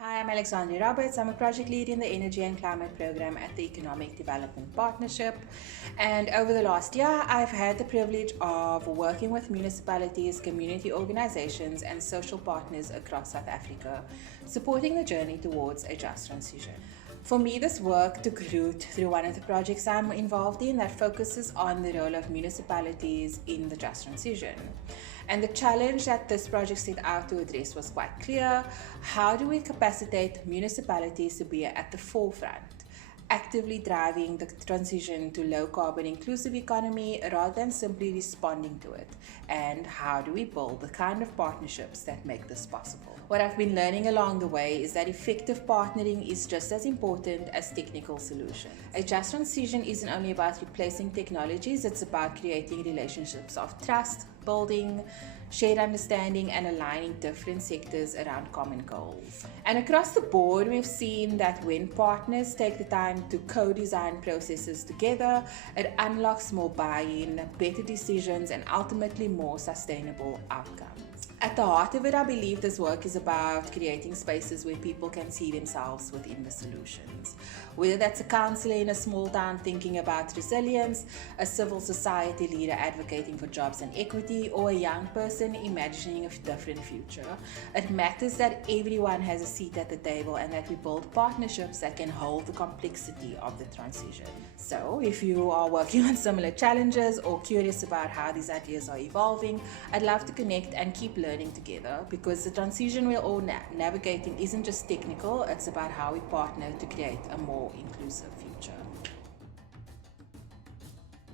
Hi, I'm Alexandrea Roberts. I'm a project lead in the Energy and Climate Program at the Economic Development Partnership. And over the last year, I've had the privilege of working with municipalities, community organizations, and social partners across South Africa, supporting the journey towards a just transition. For me, this work took root through one of the projects I'm involved in that focuses on the role of municipalities in the just transition. And the challenge that this project set out to address was quite clear. How do we capacitate municipalities to be at the forefront, actively driving the transition to low carbon inclusive economy rather than simply responding to it? And how do we build the kind of partnerships that make this possible? What I've been learning along the way is that effective partnering is just as important as technical solutions. A just transition isn't only about replacing technologies, it's about creating relationships of trust, building shared understanding, and aligning different sectors around common goals. And across the board, we've seen that when partners take the time to co-design processes together, it unlocks more buy-in, better decisions, and ultimately more sustainable outcomes. At the heart of it, I believe this work is about creating spaces where people can see themselves within the solutions. Whether that's a councillor in a small town thinking about resilience, a civil society leader advocating for jobs and equity, or a young person imagining a different future, it matters that everyone has a seat at the table and that we build partnerships that can hold the complexity of the transition. So, if you are working on similar challenges or curious about how these ideas are evolving, I'd love to connect and keep learning together, because the transition we're all navigating isn't just technical, it's about how we partner to create a more inclusive future.